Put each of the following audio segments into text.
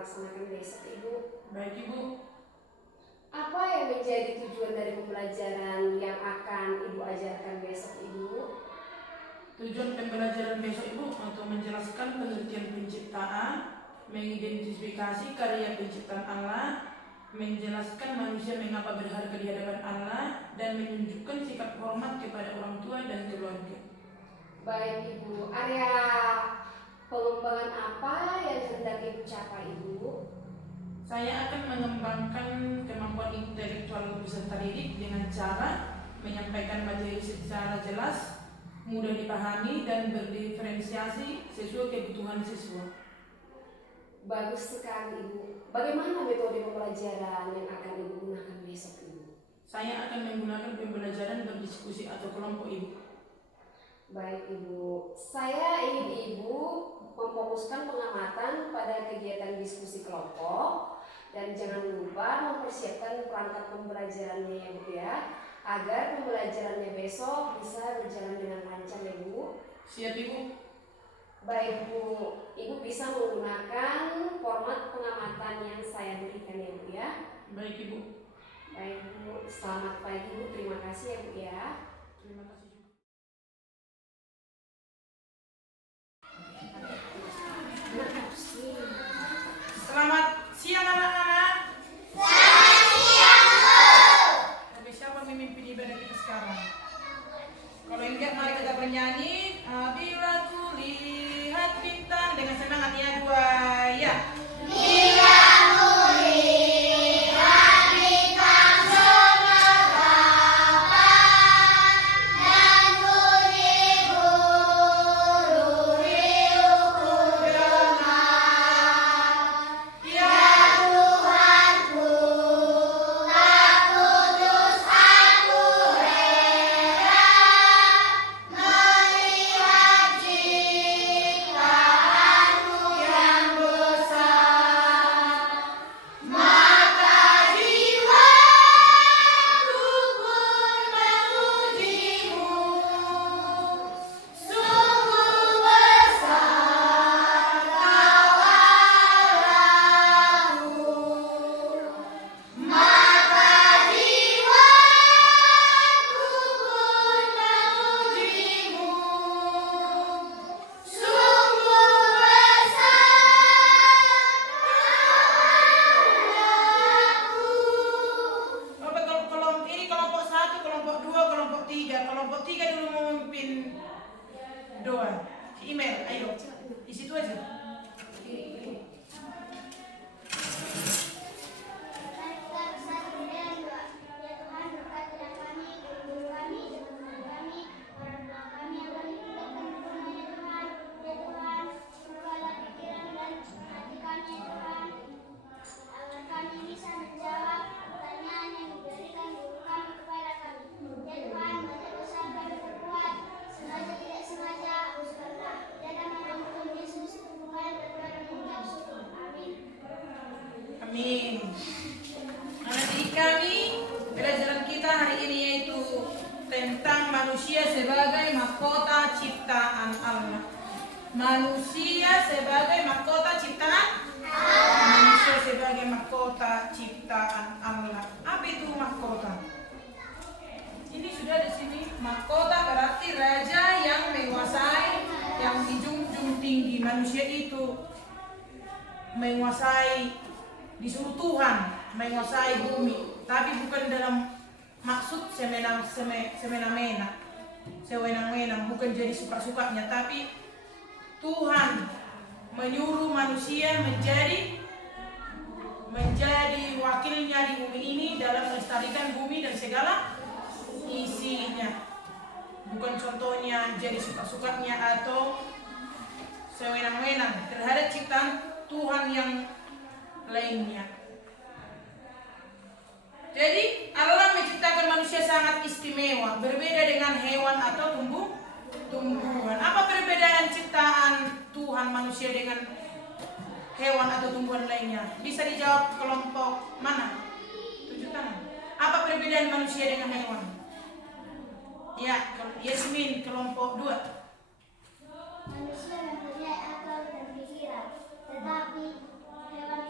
laksanakan besok, Ibu. Baik, Ibu. Apa yang menjadi tujuan dari pembelajaran yang akan Ibu ajarkan besok, Ibu? Tujuan pembelajaran besok, Ibu, untuk menjelaskan pengertian penciptaan, mengidentifikasi karya penciptaan Allah, menjelaskan manusia mengapa berharga di hadapan Allah, dan menunjukkan sikap hormat kepada orang tua dan keluarga. Baik, Ibu. Area pengembangan apa yang hendak Ibu capai, Ibu? Saya akan mengembangkan kemampuan intelektual peserta didik dengan cara menyampaikan materi secara jelas, mudah dipahami, dan berdiferensiasi sesuai kebutuhan siswa. Bagus sekali, Ibu. Bagaimana metode pembelajaran yang akan Ibu gunakan besok, Ibu? Saya akan menggunakan pembelajaran berdiskusi atau kelompok, Ibu. Baik, Ibu. Saya ingin Ibu memfokuskan pengamatan pada kegiatan diskusi kelompok dan jangan lupa mempersiapkan perangkat pembelajarannya, ya, Bu, ya, agar pembelajarannya besok bisa berjalan dengan lancar, ya, Bu. Siap, Ibu. Baik, Bu. Ibu bisa menggunakan format pengamatan yang saya berikan, ya, Bu, ya. Baik, Ibu. Baik, Bu. Selamat pagi, Bu. Terima kasih, ya, Bu, ya. Terima kasih juga. Selamat siang, anak-anak. Selamat siang, Bu. Tapi siapa memimpin ibadah kita sekarang? Kalau enggak, mari kita bernyanyi. Bila ku lihat bintang, dengan semangat ya, 2, ya. Bila ku lihat bintang semerbak dan bunyi burung riuhku dengar, ya Tuhanku, tak putus aku heran melihat ciptaanmu yang besar. Maka jiwaku pun memujimu, sungguh besar Kau Allahku. Maka jiwaku pun memujimu, sungguh besar Oh, betul. Ini kelompok 1, kelompok 2, kelompok 3. Kelompok 3 dulu memimpin doa. Email, ayo. Di situ aja. kami bisa menjawab pertanyaan yang diberikan guru kami kepada kami. Ya Tuhan, banyak dosa kami berbuat, sengaja tidak sengaja, ya dalam nama Tuhan Yesus, kami berdoa dan mengucap syukur. Amin. Amin. Anak didik kami, pelajaran kita hari ini yaitu tentang manusia sebagai mahkota ciptaan Allah. Manusia sebagai mahkota ciptaan Allah. Manusia sebagai mahkota ciptaan Allah. Apa itu mahkota? Ini sudah di sini. Mahkota berarti raja yang menguasai, yang dijunjung tinggi. Manusia itu menguasai, disuruh Tuhan menguasai bumi, tapi bukan dalam maksud semena-mena, sewenang-wenang, bukan jadi suka-sukanya, tapi Tuhan menyuruh manusia menjadi wakilnya di bumi ini dalam melestarikan bumi dan segala isinya. Bukan contohnya jadi suka-sukanya atau sewenang-wenang terhadap ciptaan Tuhan yang lainnya. Jadi Allah menciptakan manusia sangat istimewa, berbeda dengan hewan atau tumbuhan. Apa perbedaan ciptaan Tuhan manusia dengan hewan atau tumbuhan lainnya? Bisa dijawab kelompok mana? 7 tangan. Apa perbedaan manusia dengan hewan? Ya, Yasmin, kelompok 2. Manusia mempunyai akal dan pikiran, tetapi hewan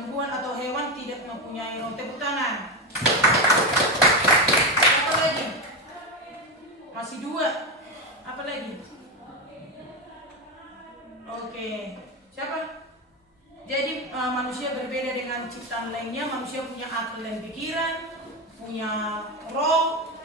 tumbuhan atau hewan tidak mempunyai roh. Tepuk tangan. Apa lagi? Masih 2. Apa lagi? Oke. Siapa? Jadi manusia berbeda dengan ciptaan lainnya. Manusia punya akal dan pikiran, punya roh,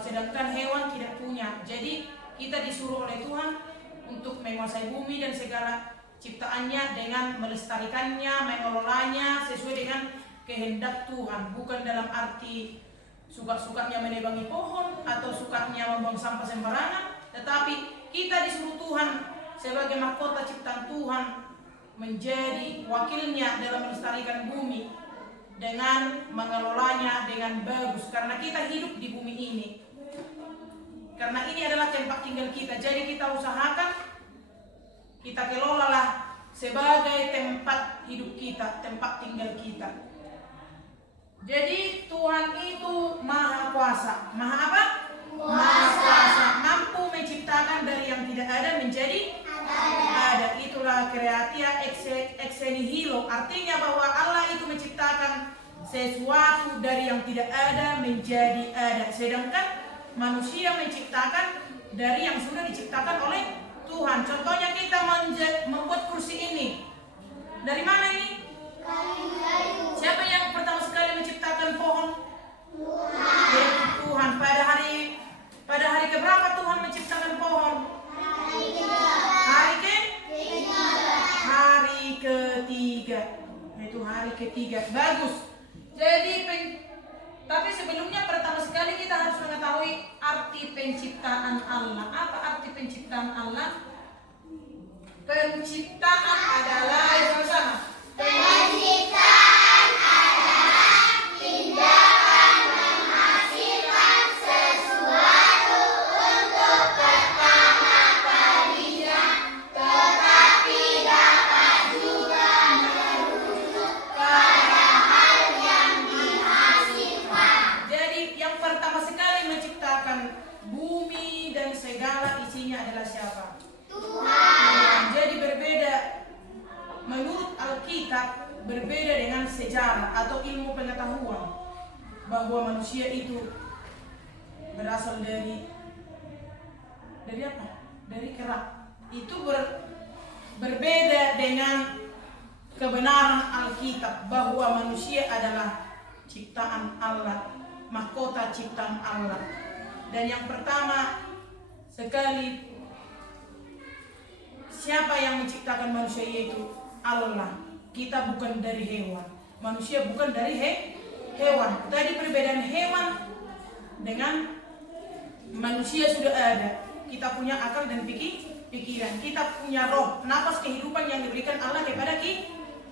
sedangkan hewan tidak punya. Jadi kita disuruh oleh Tuhan untuk menguasai bumi dan segala ciptaannya dengan melestarikannya, mengelolanya sesuai dengan kehendak Tuhan. Bukan dalam arti suka-sukanya menebangi pohon atau sukanya membuang sampah sembarangan, tetapi kita disuruh Tuhan sebagai mahkota ciptaan Tuhan menjadi wakilnya dalam melestarikan bumi dengan mengelolanya dengan bagus, karena kita hidup di bumi ini. Karena ini adalah tempat tinggal kita, jadi kita usahakan, kita kelolalah sebagai tempat hidup kita, tempat tinggal kita. Jadi Tuhan itu maha kuasa. Maha apa? Maha kuasa. Mampu menciptakan dari yang tidak ada menjadi ada. Itulah kreatia ex nihilo. Artinya bahwa Allah itu menciptakan sesuatu dari yang tidak ada menjadi ada. Sedangkan manusia menciptakan dari yang sudah diciptakan oleh Tuhan. Contohnya kita membuat kursi ini. Dari mana ini? Siapa yang pertama sekali menciptakan pohon? Tuhan. Tuhan. Pada hari keberapa Tuhan menciptakan pohon? Hari ketiga. Itu hari ketiga. Bagus. Jadi tapi sebelumnya pertama sekali kita harus mengetahui arti penciptaan Allah. Apa arti penciptaan Allah? Penciptaan adalah sama-sama. Penciptaan adalah tindakan menghasilkan sesuatu untuk pertama kalinya, tetapi dapat juga merujuk pada hal yang dihasilkan. Jadi yang pertama sekali menciptakan bumi dan segala isinya adalah siapa? Tuhan. Jadi berbeda menurut Alkitab, berbeda dengan sejarah atau ilmu pengetahuan bahwa manusia itu berasal dari apa? Dari kerak. Itu berbeda dengan kebenaran Alkitab bahwa manusia adalah ciptaan Allah, mahkota ciptaan Allah. Dan yang pertama sekali, siapa yang menciptakan manusia, yaitu Allah. Kita bukan dari hewan. Manusia bukan dari hewan. Tadi perbedaan hewan dengan manusia sudah ada. Kita punya akal dan pikiran. Kita punya roh, napas kehidupan yang diberikan Allah kepada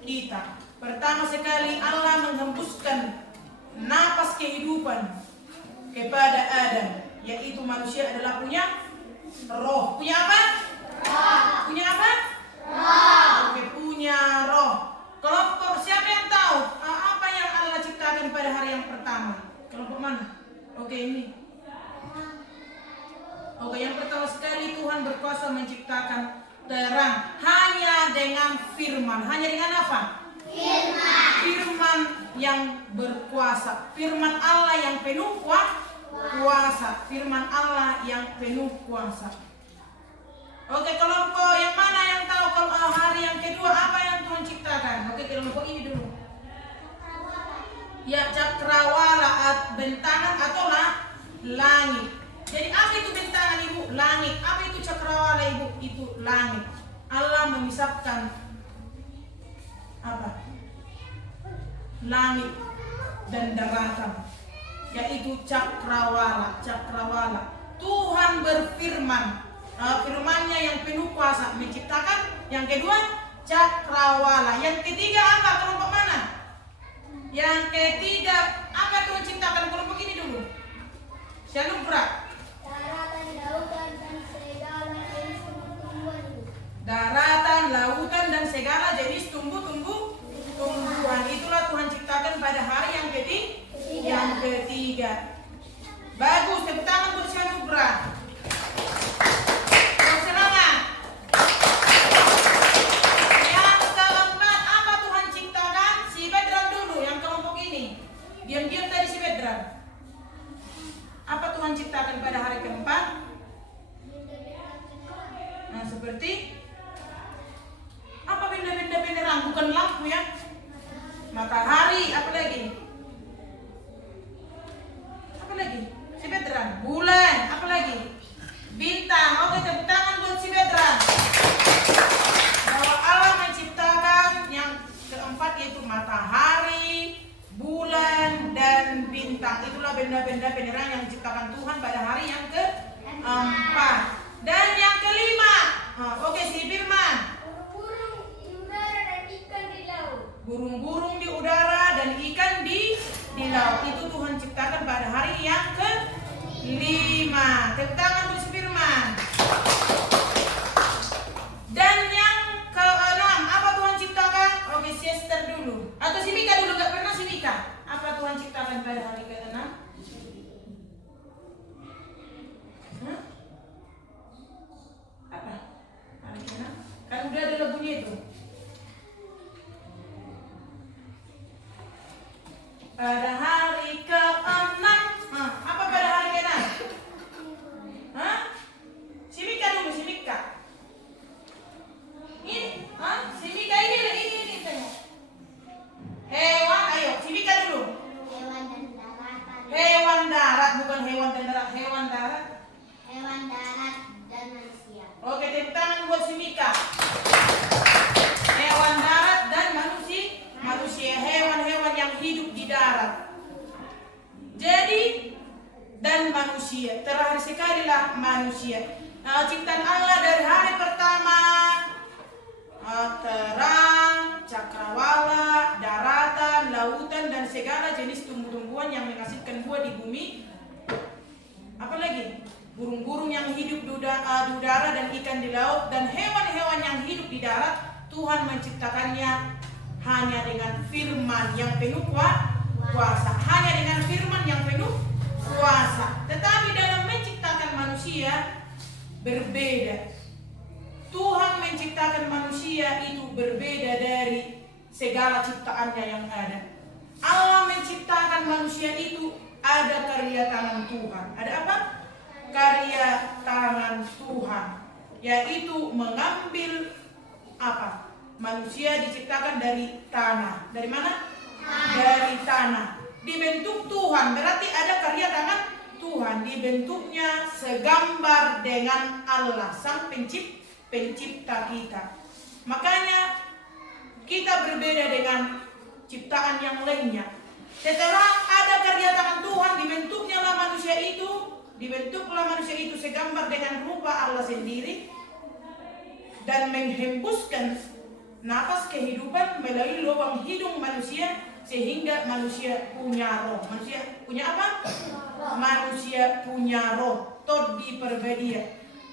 kita. Pertama sekali Allah menghembuskan napas kehidupan kepada Adam, yaitu manusia adalah punya roh. Punya apa? Roh. Punya apa? Roh. Oke, punya roh. Kelompok siapa yang tahu apa yang Allah ciptakan pada hari yang pertama? Kelompok mana? Oke, ini. Oke, yang pertama sekali Tuhan berkuasa menciptakan terang hanya dengan firman. Hanya dengan apa? Firman. Firman yang berkuasa. Firman Allah yang penuh kuasa. Firman Allah yang penuh kuasa. Oke, kelompok yang mana yang tahu kalau hari yang kedua apa yang Tuhan ciptakan? Oke, kelompok ini dulu. Ya, cakrawala, bentangan atau langit. Jadi apa itu bentangan, Ibu? Langit. Apa itu cakrawala, Ibu? Itu langit. Allah memisahkan apa? Langit dan daratan, yaitu cakrawala. Cakrawala. Tuhan berfirman. Firman-Nya yang penuh kuasa menciptakan. Yang kedua, cakrawala. Yang ketiga apa? Kelompok mana? Yang ketiga, apa Tuhan ciptakan? Kelompok ini dulu. Shalom, Bra. Daratan, lautan, dan segala jenis tumbuh-tumbuhan. Daratan, lautan, dan segala jenis tumbuh-tumbuhan. Itulah Tuhan ciptakan pada hari yang ketiga. Bagus, tepuk tangan buat Shalom, Bra. Yang keempat, apa Tuhan ciptakan? Si Seperti apa benda-benda penerang, bukan lampu ya. Matahari, apa lagi? Apa lagi? Si Bedran, bulan, apa lagi? Bintang. Oke, tepuk tangan buat si Bedran. Bahwa Allah menciptakan yang keempat yaitu matahari, bulan, dan bintang. Itulah benda-benda penerang yang diciptakan Tuhan pada hari yang keempat. Dan yang kelima, oke si Firman. Burung-burung di udara dan ikan di laut. Burung-burung di udara dan ikan di laut. Itu Tuhan ciptakan pada hari yang kelima. Tepuk tangan buat si Firman. Dan yang keenam, apa Tuhan ciptakan? Oke, si Esther dulu. Atau si Mika dulu, gak pernah si Mika. Apa Tuhan ciptakan pada hari keenam? Hah? Apa? Hari keenam? Kan udah ada lagunya itu. Pada hari keenam. Apa pada hari keenam? Hah? Si Mika dulu, si Mika. Ini, si Mika ini tengok. Hewan, ayo, si Mika dulu. Hewan dan daratan. Hewan darat, bukan hewan dan darat, hewan darat. Hewan darat dan manusia. Oke, tepuk tangan buat si Mika. Hewan darat dan manusia, hewan-hewan yang hidup di darat. Jadi, dan manusia, terakhir sekali lah manusia. Ciptaan Allah dari hari pertama, terang, cakrawala, daratan, lautan, dan segala jenis tumbuh-tumbuhan yang menghasilkan buah di bumi. Apa lagi? Burung-burung yang hidup di udara dan ikan di laut, dan hewan-hewan yang hidup di darat. Tuhan menciptakannya hanya dengan firman yang penuh kuasa. Hanya dengan firman yang penuh kuasa. Tetapi dalam menciptakan manusia berbeda. Tuhan menciptakan manusia itu berbeda dari segala ciptaannya yang ada. Allah menciptakan manusia itu ada karya tangan Tuhan. Ada apa? Karya tangan Tuhan, yaitu mengambil apa? Manusia diciptakan dari tanah. Dari mana? Dari tanah. Dibentuk Tuhan, berarti ada karya tangan Tuhan. Dibentuknya segambar dengan Allah, sang pencipta kita. Makanya kita berbeda dengan ciptaan yang lainnya. Setelah ada karya tangan Tuhan, dibentuklah manusia itu segambar dengan rupa Allah sendiri, dan menghembuskan napas kehidupan melalui lubang hidung manusia, sehingga manusia punya roh. Manusia punya apa? Manusia punya roh. Todi perbedia.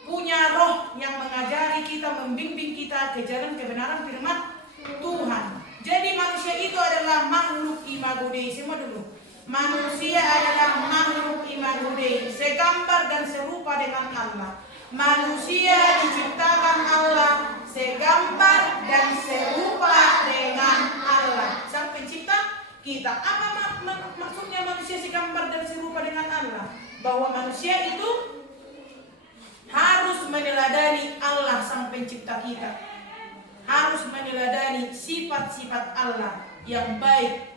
Punya roh yang mengajari kita, membimbing kita ke jalan kebenaran firman Tuhan. Jadi manusia itu adalah makhluk imago Dei. Semua dulu. Manusia adalah makhluk imago Dei, segambar dan serupa dengan Allah. Manusia diciptakan Allah segambar dan serupa dengan Allah, sang pencipta kita. Apa maksudnya manusia segambar dan serupa dengan Allah? Bahwa manusia itu harus meneladani Allah, sang pencipta kita. Harus meneladani sifat-sifat Allah yang baik,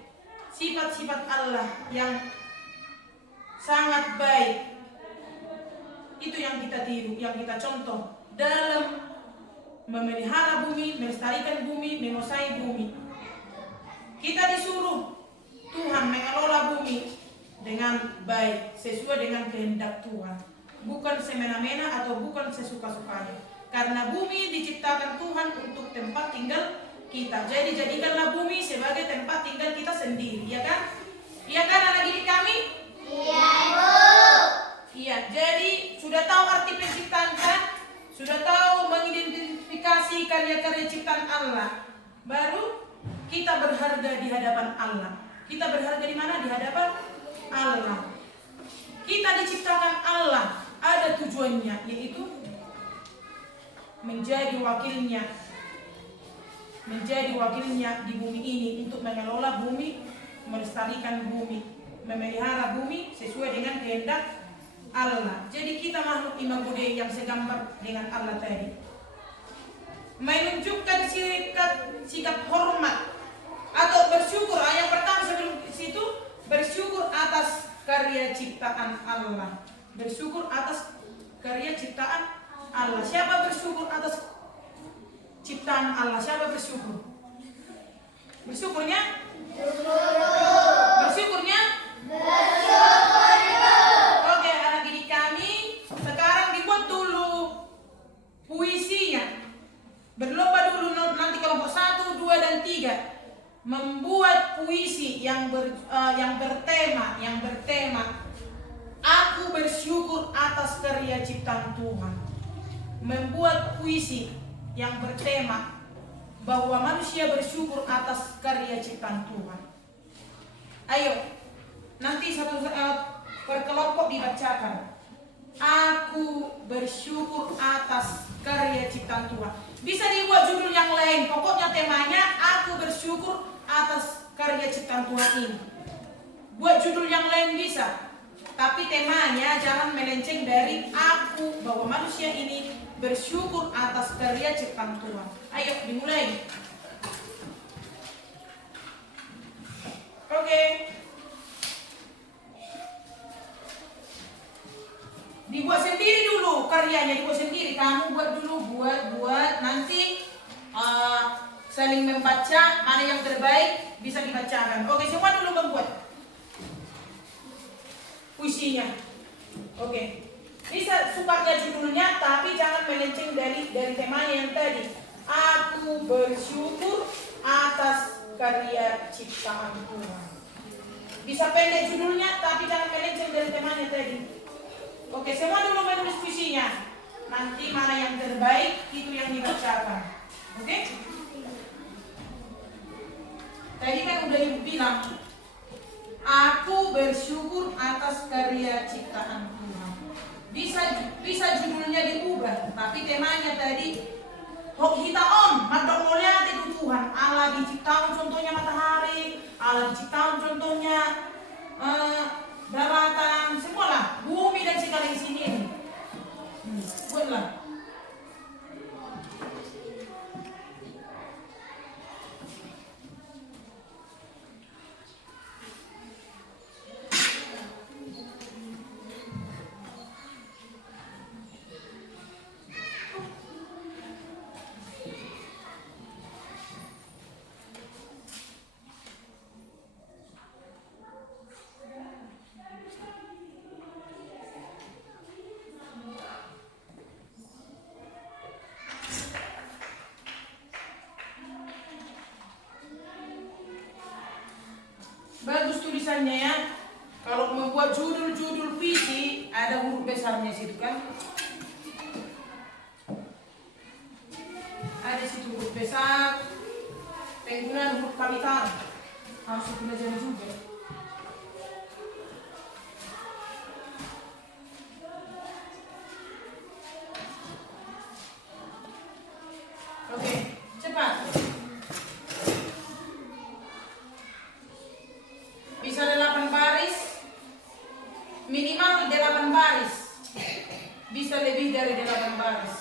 sifat-sifat Allah yang sangat baik. Itu yang kita tiru, yang kita contoh dalam memelihara bumi, melestarikan bumi, menguasai bumi. Kita disuruh Tuhan mengelola bumi dengan baik, sesuai dengan kehendak Tuhan, bukan semena-mena atau bukan sesuka-sukanya. Karena bumi diciptakan Tuhan untuk tempat tinggal kita. Jadi jadikanlah bumi sebagai tempat tinggal kita sendiri, ya kan? Iya kan anak didik kami? Iya, Bu. Iya, jadi sudah tahu arti penciptaan kan? Sudah tahu mengidentifikasi karya-karya ciptaan Allah. Baru kita berharga di hadapan Allah. Kita berharga di mana? Di hadapan Allah. Kita diciptakan Allah, ada tujuannya, yaitu menjadi wakilnya di bumi ini, untuk mengelola bumi, melestarikan bumi, memelihara bumi sesuai dengan kehendak Allah. Jadi kita makhluk imago Dei yang segambar dengan Allah tadi. menunjukkan sikap hormat atau bersyukur. Yang pertama sebelum situ, bersyukur atas karya ciptaan Allah. Bersyukur atas karya ciptaan Allah. Siapa bersyukur atas ciptaan Allah? Siapa bersyukur? Bersyukurnya? Bersyukurnya? Oke, anak didik kami, sekarang dibuat dulu puisinya. Berlomba dulu nanti kelompok 1, 2, dan 3 membuat puisi yang bertema aku bersyukur atas karya ciptaan Tuhan. Membuat puisi yang bertema bahwa manusia bersyukur atas karya ciptaan Tuhan. Ayo, nanti satu per kelompok dibacakan. Aku bersyukur atas karya ciptaan Tuhan. Bisa dibuat judul yang lain. Pokoknya temanya aku bersyukur atas karya ciptaan Tuhan ini. Buat judul yang lain bisa. Tapi temanya jangan melenceng dari aku, bahwa manusia ini bersyukur atas karya ciptaan Tuhan. Ayo dimulai. Oke. Dibuat sendiri dulu karyanya, dibuat sendiri. Kamu buat dulu, buat nanti saling membaca, mana yang terbaik bisa dibacakan. Oke, semua dulu membuat puisinya. Oke. Bisa sukanya judulnya, tapi jangan melenceng dari temanya yang tadi. Aku bersyukur atas karya ciptaan Tuhan. Bisa pendek judulnya, tapi jangan melenceng dari temanya tadi. Oke, semua dulu menulis puisinya. Nanti mana yang terbaik itu yang dibacakan. Oke? Tadi kan udah ibu bilang, aku bersyukur atas karya ciptaan Tuhan. Bisa judulnya diubah, tapi temanya tadi hok hita om, madok mulia itu Tuhan. Allah diciptakan contohnya matahari, Allah diciptakan contohnya daratan, semualah, bumi dan segala isinya ini. Buatlah. Bagus tulisannya ya. Kalau membuat judul-judul puisi ada huruf besarnya situ kan. Ada situ huruf besar. Penggunaan huruf kapital harus dipelajari juga. Oke, cepat. Bisa 8 baris, minimal 8 baris, bisa lebih dari 8 baris.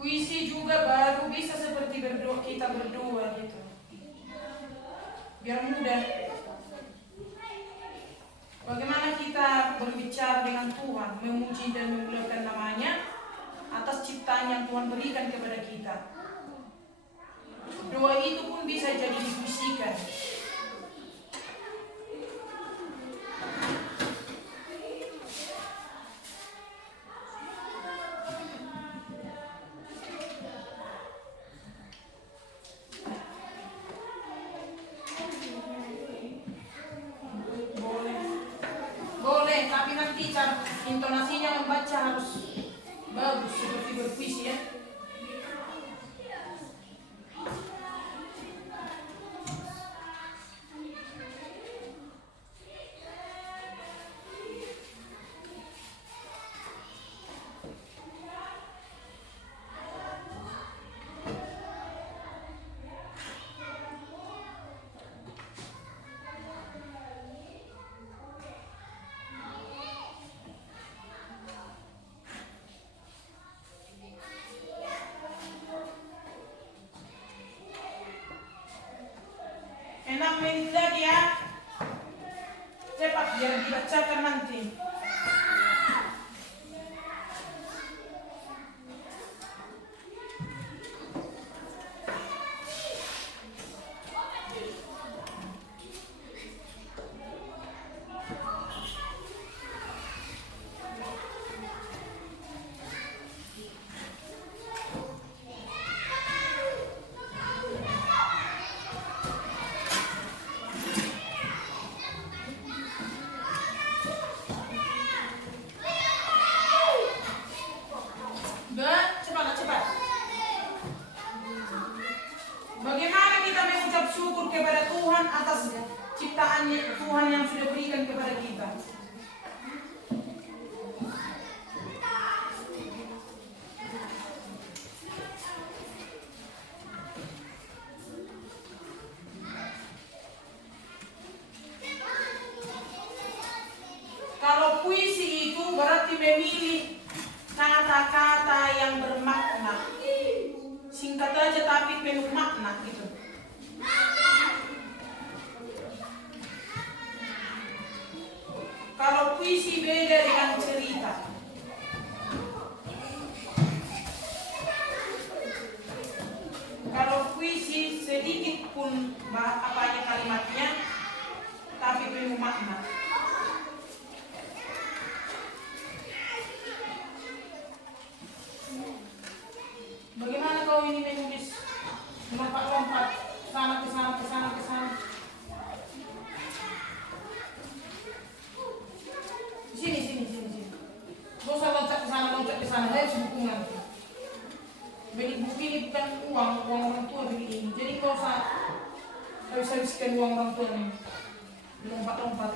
Puisi juga baru bisa seperti kita berdua gitu. Biar mudah. Bagaimana kita berbicara dengan Tuhan, memuji dan memuliakan namanya atas ciptaan yang Tuhan berikan kepada kita. Doa itu pun bisa jadi dipuisikan. Boleh, tapi nanti tapi cara intonasinya membaca harus bagus seperti berpuisi ya. Menit lagi ya, cepat biar dibacakan nanti. Bagaimana kita mengucap syukur kepada Tuhan atas ciptaan Tuhan yang sudah berikan kepada kita. Kalau puisi itu berarti memilih kata-kata yang bermakna. Singkat aja tapi penuh makna gitu. Kalau puisi beda dengan cerita. Kalau puisi sedikit pun apanya kalimatnya tapi penuh makna. Bagaimana kau ini menulis lompat-lompat sana ke sana ke sana ke sana? Sini. Gak usah loncat ke sana, harus dukungan. Beli buku ini bukan uang orang tua beli ini. Jadi gak usah habis-habiskan uang orang tua nih. Lompat-lompat.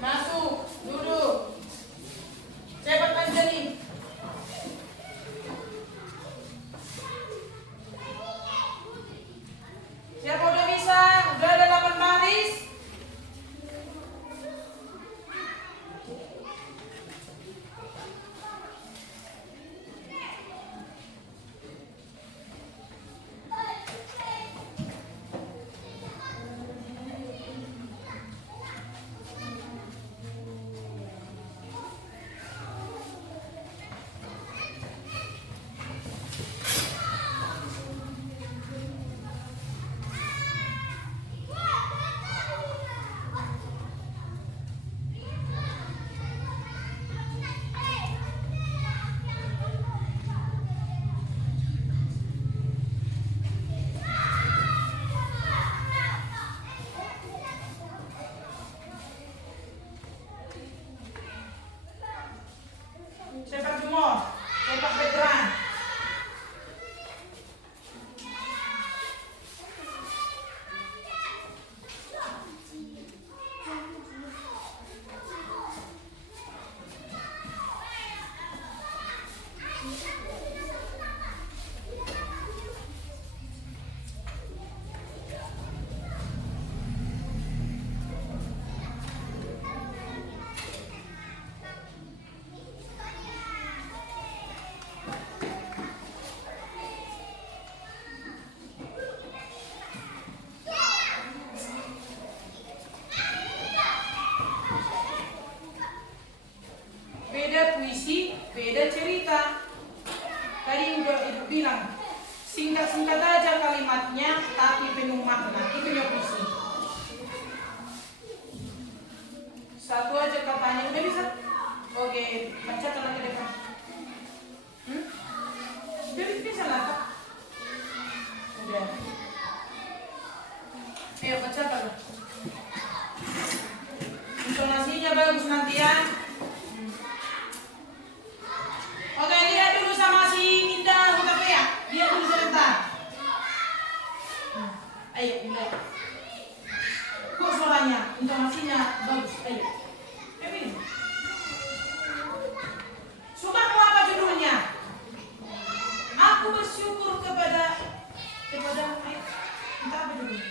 Masuk, duduk. Cepat Anjali. Siapa udah bisa? Udah ada 8 baris? Cepat semua, cepat bergerak. Beda puisi, beda cerita. Tadi udah ibu bilang, singkat-singkat aja kalimatnya, tapi penuh makna. Itu yang puisi. Satu aja katanya, udah bisa? Oke, baca kalau ke depan. Udah bisa lah, Kak? Udah. Ayo baca kalau. Bajunya bagus nanti ya. Oke, lihat dulu sama si Indah Hutape ya. Lihat dulu sebentar. Ayo, lihat. Kok suaranya, intonasinya bagus. Ayo. Ini. Suka mau apa judulnya? Aku bersyukur kepada ayo. Entah apa judulnya.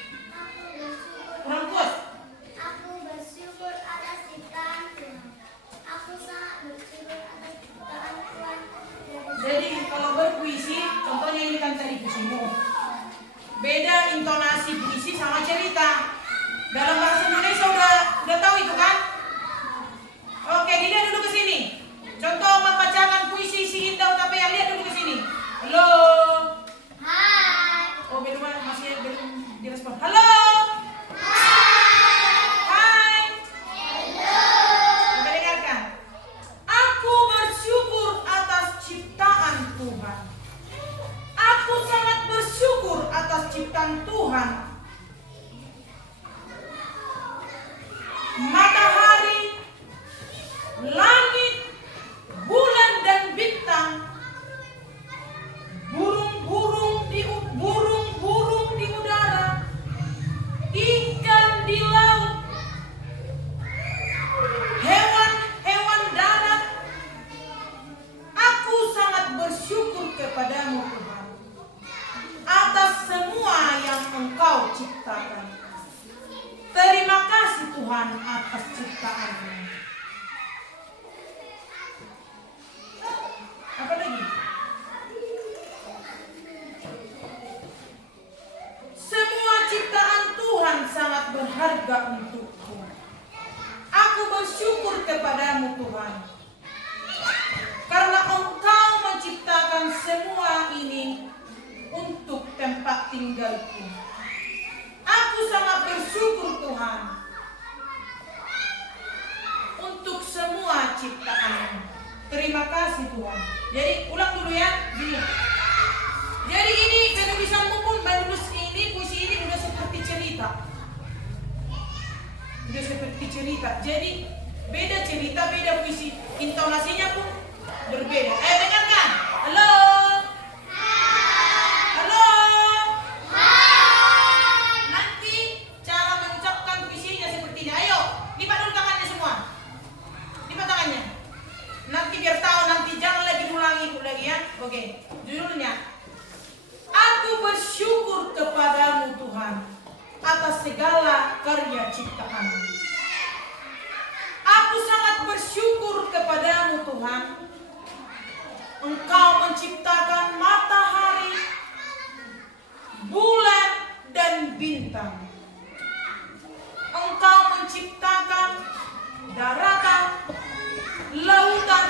Kurang kuat. Aku bersyukur atas ciptaan Tuhan. Aku sangat bersyukur atas ciptaan Tuhan. Jadi kalau berpuisi, contohnya ini kan tadi puisimu. Beda intonasi puisi sama cerita. Dalam bahasa Indonesia udah tahu itu kan? Oke, dilihat dulu ke sini. Contoh membacakan puisi si Indah Hutape yang lihat dulu ke sini. Halo. Hai. Oh, belum masih belum direspon. Halo. Hai. Coba dengarkan. Aku bersyukur atas ciptaan Tuhan. Aku sangat bersyukur atas ciptaan Tuhan. Matahari, langit, bulan dan bintang, burung-burung di udara, ikan di laut, hewan-hewan darat. Aku sangat bersyukur kepadamu Tuhan atas semua yang Engkau ciptakan. Terima kasih Tuhan atas ciptaan-Mu. Apa lagi? Semua ciptaan Tuhan sangat berharga untukku. Aku bersyukur kepadamu Tuhan, karena Engkau menciptakan semua ini untuk tempat tinggalku. Aku sangat bersyukur Tuhan untuk semua ciptaan-Mu. Terima kasih Tuhan. Jadi ulang dulu ya. Gini. Jadi ini penulisanmu pun menulis ini, puisi ini udah seperti cerita. Udah seperti cerita. Jadi beda cerita, beda puisi. Intonasinya pun berbeda. Ayo dengarkan. Halo. Halo. Nanti cara mengucapkan puisinya seperti ini. Ayo, lipat dulu tangannya semua. Lipat tangannya. Nanti biar tahu, nanti jangan lagi ulangi lagi ya. Oke, judulnya. Aku bersyukur kepadamu Tuhan atas segala karya ciptaan-Mu. Aku sangat bersyukur kepadamu Tuhan. Engkau menciptakan matahari, bulan dan bintang. Engkau menciptakan daratan, lautan,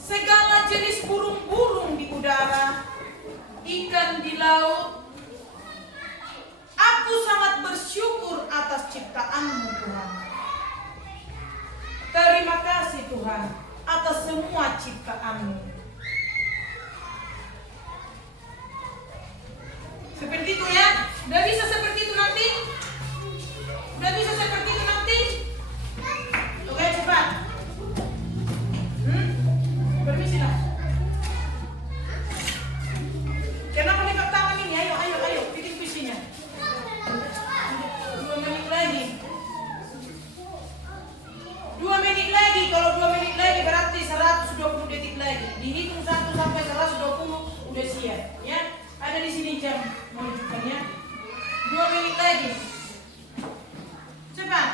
segala jenis burung-burung di udara, ikan di laut. Aku sangat bersyukur atas ciptaan-Mu Tuhan. Terima kasih Tuhan atas semua ciptaan-Mu. Seperti itu ya. Udah bisa seperti itu nanti? Udah bisa seperti itu nanti? Oke, cepat. Permisi lah. Kenapa lipat tangan ini? Ayo, bikin puisinya. 2 menit lagi. 2 menit lagi. Kalau 2 menit lagi berarti 120 detik lagi. Dihitung 1 sampai 120 udah siap. Ya, ada di sini jam menunjukkannya. 2 menit lagi. Cepat.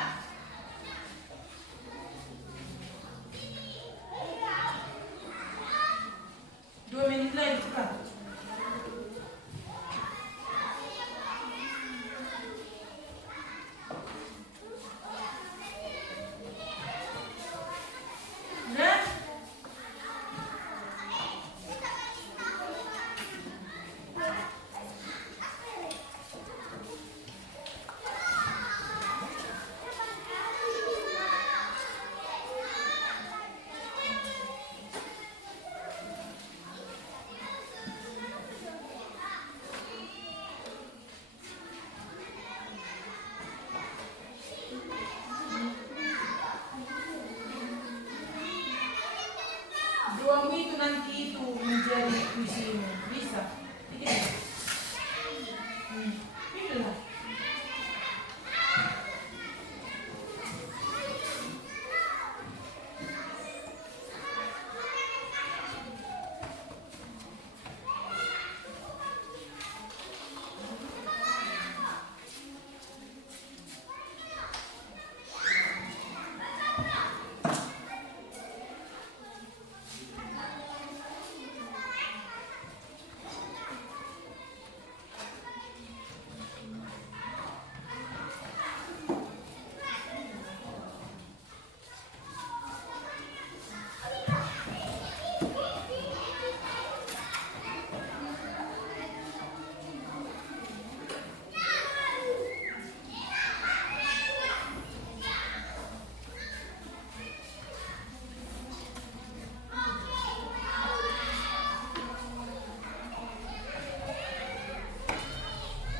2 menit lagi, cepat. Udah?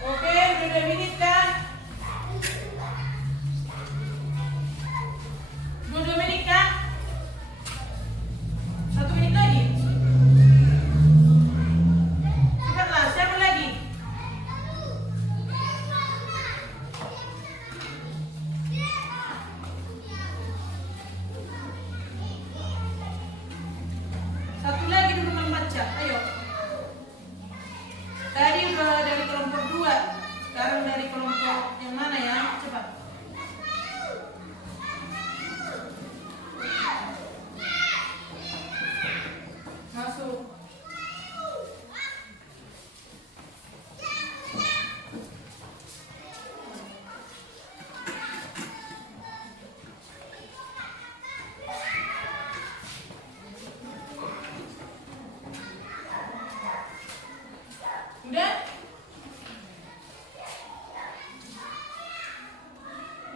Oke, udah 2 menit kan? 2 menit kan? 1 menit lagi. Cepatlah, siapa lagi? Satu lagi dulu membaca, ayo. Tadi udah dari kelompok 2, sekarang dari kelompok yang mana ya? Cepat. Masuk. Udah?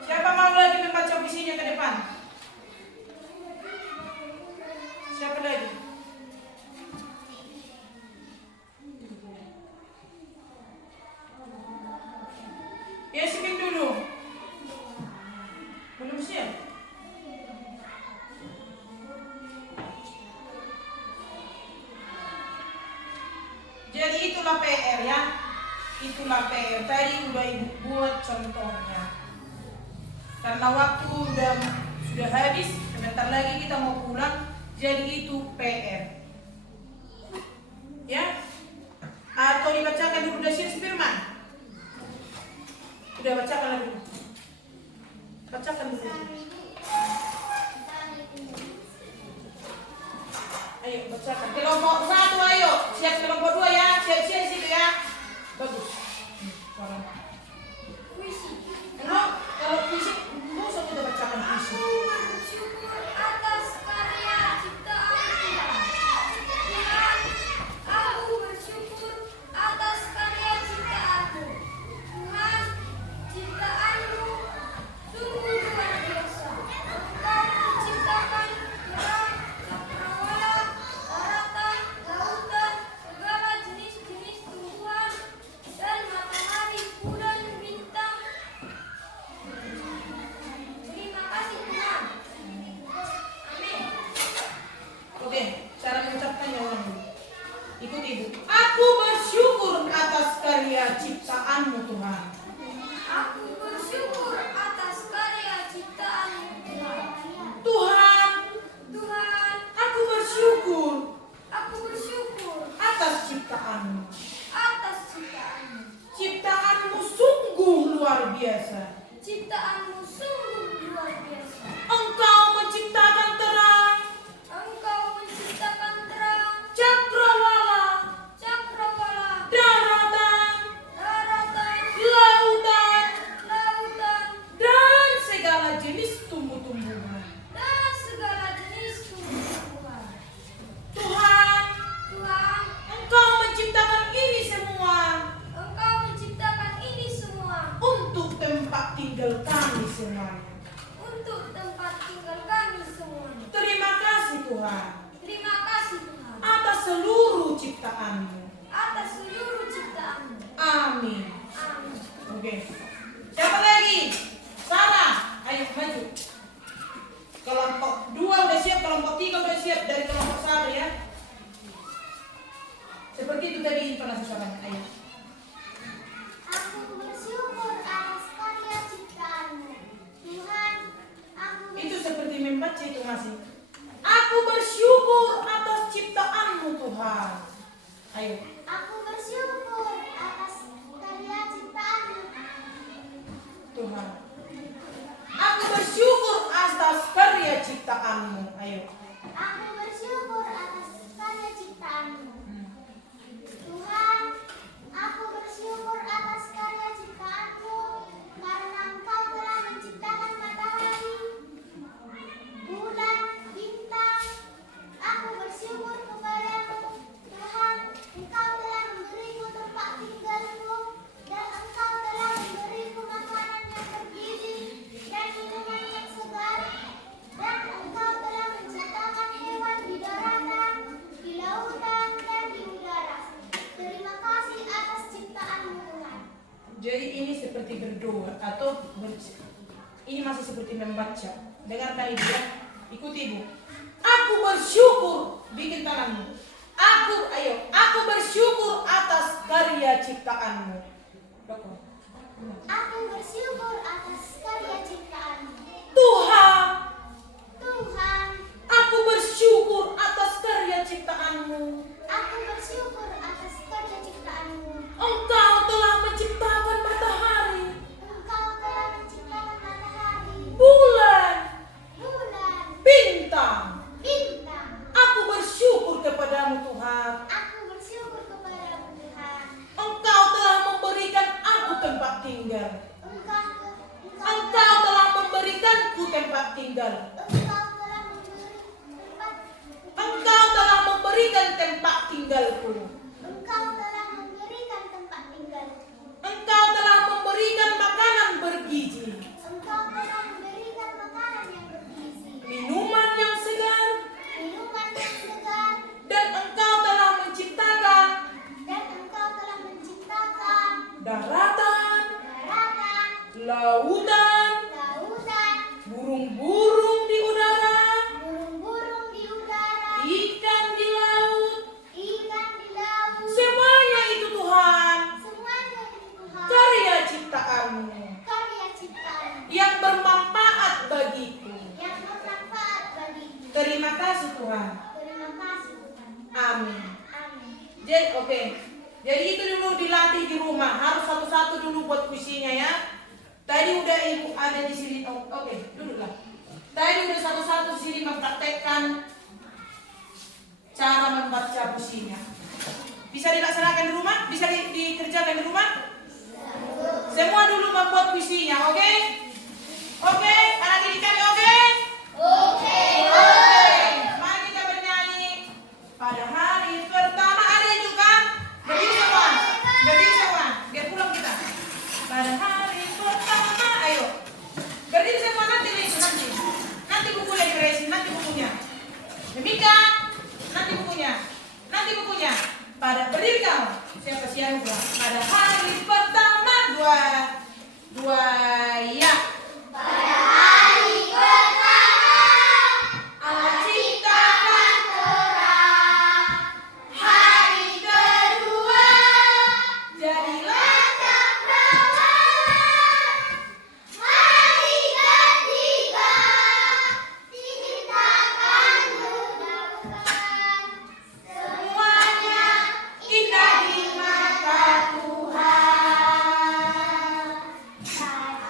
Siapa mau lagi membaca puisinya ke depan? Siapa lagi? Ya, siapin dulu. Belum siap? Jadi itulah PR ya. Itulah PR. Tadi udah ibu buat contohnya. Karena waktu sudah habis, sebentar lagi kita mau pulang. Jadi itu PR. Ya? Atau dibacakan dulu dari Firman. Udah bacakan dulu. Bacakan dulu. Ayo bacakan. Kelompok 1 ayo. Siap kelompok 2 ya. Siap-siap di situ ya. Bagus. Kalau puisi, mau kita bacakan puisi. Bersyukur atas karya ciptaanmu. Tuhan, aku bersyukur atas karya ciptaanmu. Tuhan, ciptaanmu sungguh luar biasa. Engkau menciptakan terang, cakrawala, daratan, lautan, segala jenis-jenis tumbuhan, dan matahari, bulan, bintang. Terima kasih Tuhan. Amin. Oke, cara mengucapkannya ulang dulu. Ikuti ibu. Aku bersyukur atas karya ciptaanmu Tuhan. Aku bersyukur atas karya ciptaanmu Tuhan. Tuhan, Tuhan, aku bersyukur aku bersyukur atas ciptaanmu. atas ciptaanmu. Ciptaanmu sungguh luar biasa. Ciptaanmu sungguh luar biasa. Engkau menciptakan terang, Engkau menciptakan terang, cakrawala, cakrawala, daratan, daratan, lautan, lautan, dan segala jenis tumbuh-tumbuhan. dan segala jenis tumbuh-tumbuhan. Tuhan, Tuhan, Engkau menciptakan ini semua Engkau menciptakan ini semua untuk tempat tinggal kami semuanya. untuk tempat tinggal kami semuanya. Terima kasih Tuhan Terima kasih Tuhan atas seluruh ciptaanmu. atas seluruh ciptaanmu. Amin. Amin. Oke. Siapa lagi? Sarah, ayo maju. Kelompok 2 udah siap, kelompok 3 udah siap dari kelompok 1 ya. Seperti itu tadi intonasi suaranya. Ayo. Aku bersyukur atas karya ciptaanmu. Tuhan, aku Itu seperti membaca itu masih. Aku bersyukur atas ciptaanmu Tuhan. Ayo. Aku bersyukur atas karya ciptaanmu. Tuhan. Aku bersyukur atas karya ciptaanmu. Ayo. Aku bersyukur atas karya ciptaanmu. Tuhan, aku bersyukur atas karya ciptaanmu karena Engkau telah menciptakan matahari, bulan, bintang. Aku bersyukur kepadamu, Tuhan, Engkau telah memberiku tempat tinggalku dan Engkau telah memberiku makanan yang bergizi dan minuman yang segar. Dan Engkau telah menciptakan hewan di daratan, di lautan, dan di udara. Terima kasih atas ciptaanmu, Tuhan. Jadi ini seperti berdoa atau ini masih seperti membaca. Dengarkan ibu ya. Ikuti ibu. Aku bersyukur, bikin tanganmu. Aku bersyukur atas karya ciptaanmu. Aku bersyukur atas karya ciptaanmu. Tuhan, Tuhan, aku bersyukur atas karya ciptaanmu. aku bersyukur atas karya ciptaanmu. Engkau telah menciptakan matahari, Engkau telah menciptakan matahari, bulan, bulan, bintang. bintang. Aku bersyukur kepadamu Tuhan. Aku bersyukur kepadamu, Tuhan. Engkau telah memberikan aku tempat tinggal. Engkau telah memberikanku tempat tinggal. Engkau telah memberikan tempat tinggalku. Engkau telah memberikan tempat tinggalku. Engkau telah memberikan makanan bergizi, Engkau telah memberikan makanan yang bergizi, minuman yang segar, minuman yang segar, dan engkau telah menciptakan dan Engkau telah menciptakan daratan, daratan, lautan, lautan, burung-burung di udara, burung-burung di udara, ikan di laut. ikan di laut. Semuanya itu Tuhan, Semuanya itu Tuhan, karya ciptaanmu karya ciptaanmu yang bermanfaat bagiku. yang bermanfaat bagiku. Terima kasih Tuhan. Terima kasih, Tuhan. Amin. Amin. Jadi oke. Jadi itu dulu dilatih di rumah. Harus satu-satu dulu buat puisinya ya. Tadi udah ibu ada di sini. Oh, oke, duduklah. Tadi udah satu-satu di sini mempraktekkan cara membaca puisinya. Bisa dilaksanakan di rumah? Bisa dikerjakan di rumah? Semua dulu membuat puisinya, oke? Oke, anak didik kami oke? Oke. Mari kita bernyanyi. Pada hari pertama ada itu kan? Berdiri semua. Biar pulang kita. Pada hari pertama, ayo. Berdiri semua nanti. Nanti bukunya diberesin, nanti bukunya. Mimika, nanti bukunya. Pada berdiri kau. Siapa siang gua? Pada hari pertama dua ya. Pada hari pertama Allah ciptakan terang, hari kedua jadilah cakrawala, hari ketiga diciptakan dedaunan. semuanya indah di mata Tuhan. Pada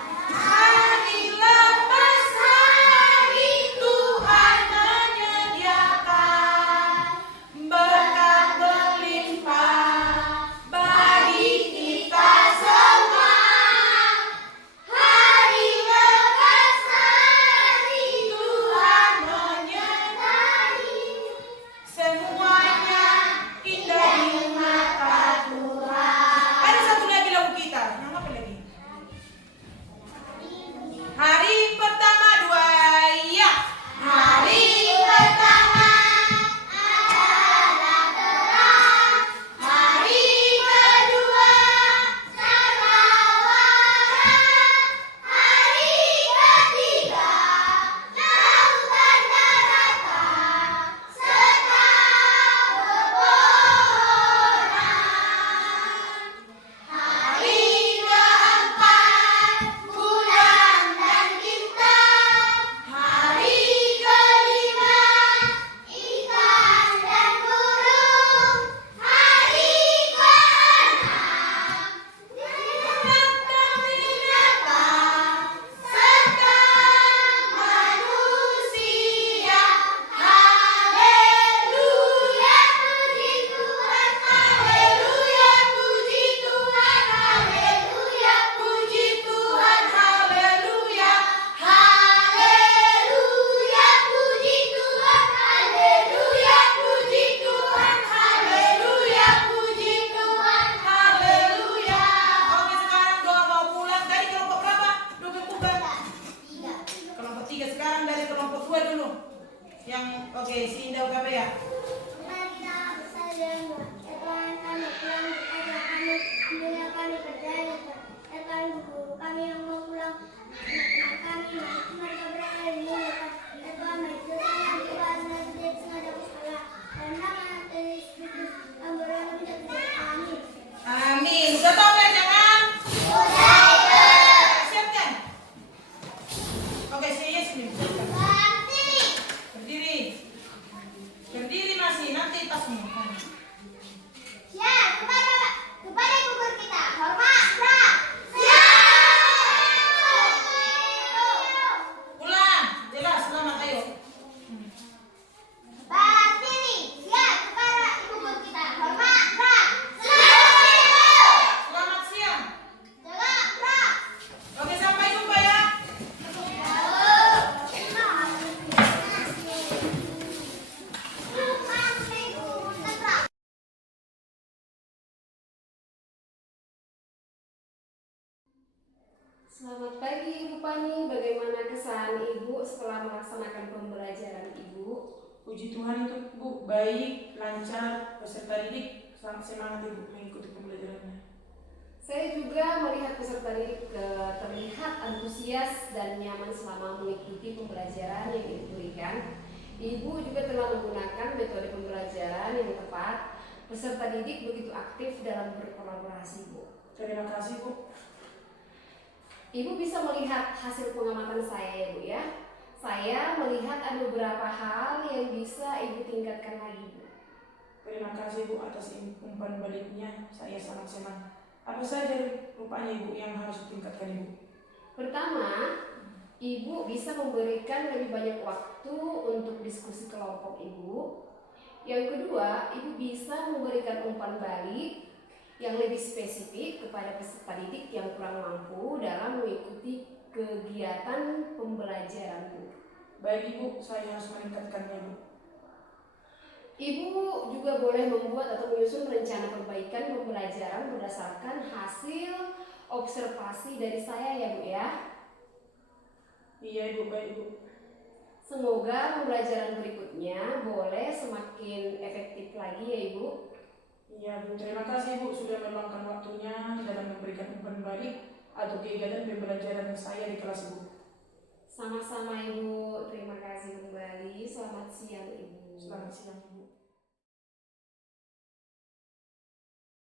Oke, si Indah apa ya? Mari kita bersaling doa. Ya Tuhan kami pulang kepada kami, ambillah kami percaya. Ya Tuhan guru kami yang mau pulang, anak kami mereka berada di dunia. Ya Tuhan mereka yang Tuhan tidak sengaja bersalah. Dan nama Yesus Kristus yang berada di dalam kami. Amin. Udah tahu kan jangan? Siap kan? Oke, saya yes nih. Berdiri. Berdiri masih, nanti tasmu. Ya, kepada ibu guru kita, hormat, pra. Ulang, jelas, selamat ayo. Berdiri, ya, kepada ibu guru kita, hormat, pra. Selamat siang. Jaga, pra. Oke, sampai jumpa ya. Selamat pagi Ibu Pani, bagaimana kesan Ibu setelah melaksanakan pembelajaran Ibu? Puji Tuhan itu Bu, baik, lancar, peserta didik sangat semangat Ibu mengikuti pembelajarannya. Saya juga melihat peserta didik terlihat antusias dan nyaman selama mengikuti pembelajaran yang Ibu berikan. Ibu juga telah menggunakan metode pembelajaran yang tepat. Peserta didik begitu aktif dalam berkolaborasi, Bu. Terima kasih Bu. Ibu bisa melihat hasil pengamatan saya ya Bu ya. Saya melihat ada beberapa hal yang bisa Ibu tingkatkan lagi Bu. Terima kasih Bu atas umpan baliknya, saya sangat senang. Apa saja rupanya Ibu yang harus ditingkatkan Ibu? Pertama, Ibu bisa memberikan lebih banyak waktu untuk diskusi kelompok Ibu. Yang kedua, Ibu bisa memberikan umpan balik yang lebih spesifik kepada peserta didik yang kurang mampu dalam mengikuti kegiatan pembelajaran Bu. Baik Ibu, saya harus meningkatkannya Bu. Ibu juga boleh membuat atau menyusun rencana perbaikan pembelajaran berdasarkan hasil observasi dari saya ya Bu ya. Iya Ibu, baik Ibu. Semoga pembelajaran berikutnya boleh semakin efektif lagi ya Ibu. Iya Bu, terima kasih Bu sudah meluangkan waktunya dalam memberikan umpan balik atau kegiatan pembelajaran saya di kelas Bu. Sama-sama Ibu, terima kasih kembali. Selamat siang Ibu. Selamat siang Bu.